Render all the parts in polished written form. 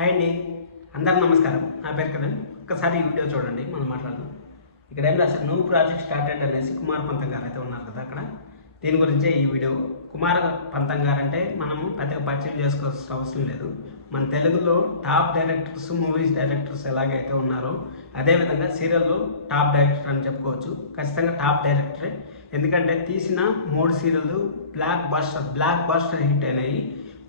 Hi అండి, అందరికి నమస్కారం. నా పేరు కరణ్. ఒక్కసారి ఈ వీడియో చూడండి, మనం మాట్లాడదాం. ఇక్కడ ఏం రాశారు, న్యూ ప్రాజెక్ట్ స్టార్టెడ్ అనేసి కుమార్ పంతం గారు అయితే ఉన్నారు కదా అక్కడ. దీని గురించే ఈ వీడియో. కుమార్ పంతం గారు అంటే మనము పెద్దగా పరిచయం చేసుకోవాల్సిన అవసరం లేదు. మన తెలుగులో టాప్ డైరెక్టర్స్, మూవీస్ డైరెక్టర్స్ ఎలాగైతే ఉన్నారో అదేవిధంగా సీరియల్లో టాప్ డైరెక్టర్ అని చెప్పుకోవచ్చు. ఖచ్చితంగా టాప్ డైరెక్టరే. ఎందుకంటే తీసిన 3 సీరియల్ బ్లాక్ బస్టర్ హిట్ అయినాయి.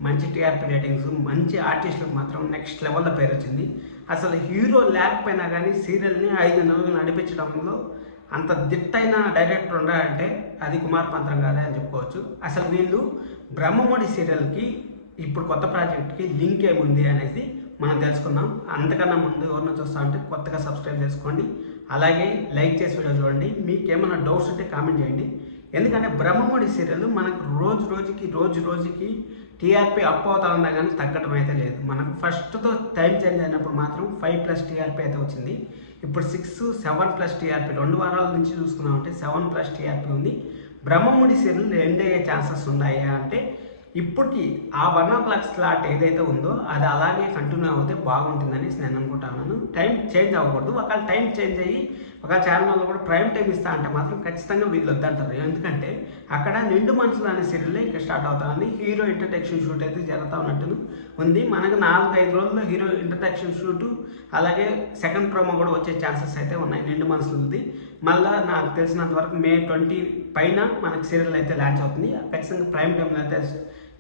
మంచి టీఆర్పీ రేటింగ్స్, మంచి ఆర్టిస్టులకు మాత్రం నెక్స్ట్ లెవెల్లో పేరు వచ్చింది. అసలు హీరో లేకపోయినా కానీ సీరియల్ని 5 నెలలు నడిపించడంలో అంత దిట్టైన డైరెక్టర్ ఉండాలంటే అది కుమార్ పంతం గారే అని చెప్పుకోవచ్చు. అసలు వీళ్ళు బ్రహ్మముడి సీరియల్కి ఇప్పుడు కొత్త ప్రాజెక్ట్కి లింక్ ఏముంది అనేది మనం తెలుసుకుందాం. అంతకన్నా ముందు ఎవరిని చూస్తా ఉంటే కొత్తగా సబ్స్క్రైబ్ చేసుకోండి, అలాగే లైక్ చేసి వీడియో చూడండి. మీకు ఏమైనా డౌట్స్ ఉంటే కామెంట్ చేయండి. ఎందుకంటే బ్రహ్మముడి సీరియల్ మనకు రోజు రోజుకి టీఆర్పీ అప్ అవుతా ఉన్నా కానీ తగ్గడం అయితే లేదు. మనకు ఫస్ట్తో టైం చేంజ్ అయినప్పుడు మాత్రం 5+ టీఆర్పీ అయితే వచ్చింది. ఇప్పుడు 6, 7+ టీఆర్పీ 2 వారాల నుంచి చూసుకున్నామంటే 7+ టీఆర్పీ ఉంది. బ్రహ్మముడి సీరియల్ ఎండ్ అయ్యే ఛాన్సెస్ ఉన్నాయా అంటే ఇప్పటికి ఆ 1 o'clock స్లాట్ ఏదైతే ఉందో అది అలాగే కంటిన్యూ అవుతే బాగుంటుందని నేను అనుకుంటున్నాను. టైం చేంజ్ అవ్వకూడదు. ఒకవేళ టైం చేంజ్ అయ్యి ఒక ఛానల్లో కూడా ప్రైమ్ టైం ఇస్తా అంటే మాత్రం ఖచ్చితంగా వీళ్ళు వద్దంటారు. ఎందుకంటే అక్కడ నిండు మనసులు అనే సీరియల్ ఇంకా స్టార్ట్ అవుతా ఉంది. హీరో ఇంట్రడక్షన్ షూట్ అయితే జరుగుతూ ఉన్నట్టు ఉంది. మనకు 4-5 రోజుల్లో హీరో ఇంట్రడక్షన్ షూటు, అలాగే సెకండ్ ప్రోమో కూడా వచ్చే ఛాన్సెస్ అయితే ఉన్నాయి నిండు మనసులది. మళ్ళీ నాకు తెలిసినంత వరకు May 20 పైన మనకు సీరియల్ అయితే లాంచ్ అవుతుంది. ఖచ్చితంగా ప్రైమ్ టైంలో అయితే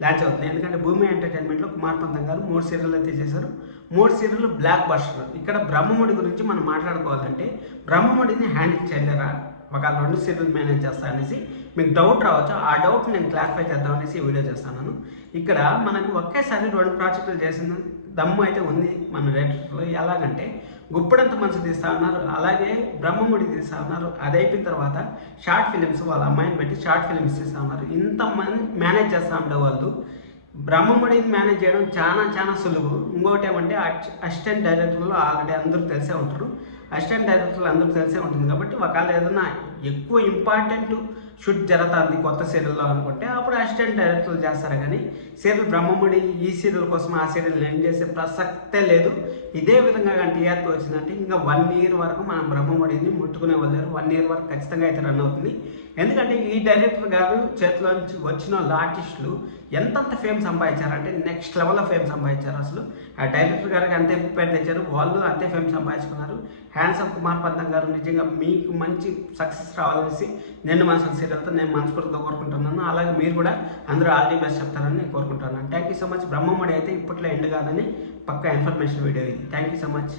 లాంచ్ అవుతుంది. ఎందుకంటే భూమి ఎంటర్టైన్మెంట్లో కుమార్ పంతం గారు 3 సీరియల్ అయితే చేశారు. 3 సీరియల్ బ్లాక్ బస్టర్. ఇక్కడ బ్రహ్మముడి గురించి మనం మాట్లాడుకోవాలంటే బ్రహ్మముడిని హ్యాండిల్ చేయలేరా, ఒక 2 సీరియల్ మేనేజ్ చేస్తా అనేసి మీకు డౌట్ రావచ్చు. ఆ డౌట్ నేను క్లారిఫై చేద్దాం అనేసి ఈ వీడియో చేస్తాను. ఇక్కడ మనకు ఒకేసారి 2 ప్రాజెక్టులు చేసిన దమ్ము అయితే ఉంది మన డైరెక్టర్లో. ఎలాగంటే గుప్పడంత మనసు తీస్తూ ఉన్నారు, అలాగే బ్రహ్మముడి తీస్తూ ఉన్నారు. అది అయిపోయిన తర్వాత షార్ట్ ఫిలిమ్స్ వాళ్ళ అమ్మాయిని పెట్టి షార్ట్ ఫిలిమ్స్ తీస్తూ ఉన్నారు. ఇంతమంది మేనేజ్ చేస్తూ ఉండే వాళ్ళు బ్రహ్మముడిని మేనేజ్ చేయడం చాలా సులువు. ఇంకోటి ఏమంటే అసిస్టెంట్ డైరెక్టర్లు ఆల్రెడీ అందరూ తెలిసే ఉంటారు. అసిస్టెంట్ డైరెక్టర్లు అందరూ తెలిసే ఉంటుంది కాబట్టి ఒకవేళ ఏదైనా ఎక్కువ ఇంపార్టెంట్ షూట్ జరుగుతుంది కొత్త సీరియల్లో అనుకుంటే అప్పుడు అసిస్టెంట్ డైరెక్టర్లు చేస్తారు. కానీ సీరియల్ బ్రహ్మముడి ఈ సీరియల్ కోసం ఆ సీరియల్ ఎండ్ చేసే ప్రసక్తే లేదు. ఇదే విధంగా కానీ టీఆర్పీ వచ్చిందంటే ఇంకా 1 year వరకు మనం బ్రహ్మముడిని ముట్టుకునే వాళ్ళు 1 year వరకు ఖచ్చితంగా అయితే రన్ అవుతుంది. ఎందుకంటే ఈ డైరెక్టర్ గారు చేతిలో నుంచి వచ్చిన వాళ్ళ ఆర్టిస్టులు ఎంతంత ఫేమ్ సంపాదించారంటే నెక్స్ట్ లెవెల్లో ఫేమ్ సంపాదించారు. అసలు ఆ డైరెక్టర్ గారికి అంతే పేరు తెచ్చారు, వాళ్ళు అంతే ఫేమ్ సంపాదించుకున్నారు. హ్యాండ్స్ ఆఫ్ కుమార్ పంతం గారు, నిజంగా మీకు మంచి సక్సెస్ రావాలనేసి నేను మనసు సీరియల్తో నేను మనస్ఫూర్తిగా కోరుకుంటున్నాను. అలాగే మీరు కూడా అందరూ ఆల్ ది బెస్ట్ చెప్తారని నేను కోరుకుంటున్నాను. Thank you so much. Brahmamudi అయితే ఇప్పట్లో ఎండ్ కాదని పక్కా ఇన్ఫర్మేషన్ వీడియో ఇది. Thank you so much.